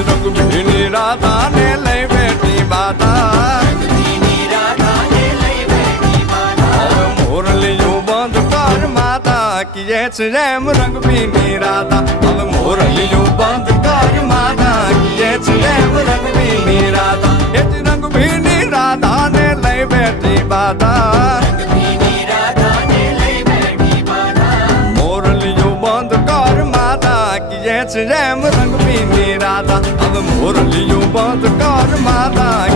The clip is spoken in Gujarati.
રંગ ભીની રાધા ને લઈ બેઠી બાધા મોરલિયું બંધ કર માતા કીએ છે એમ રંગ ભીની રાધા હવે મોરલિયું બંધ કર માતા કીએ છે એમ રંગ ભીની રાધા એ જ રંગ ભીની રાધા ને લઈ બેઠી બાધા મોરલિયું બંધ કર માતા કીએ છે એમ રંગ ભીની રાધા હવે મોરલિયું બંધ કર માતા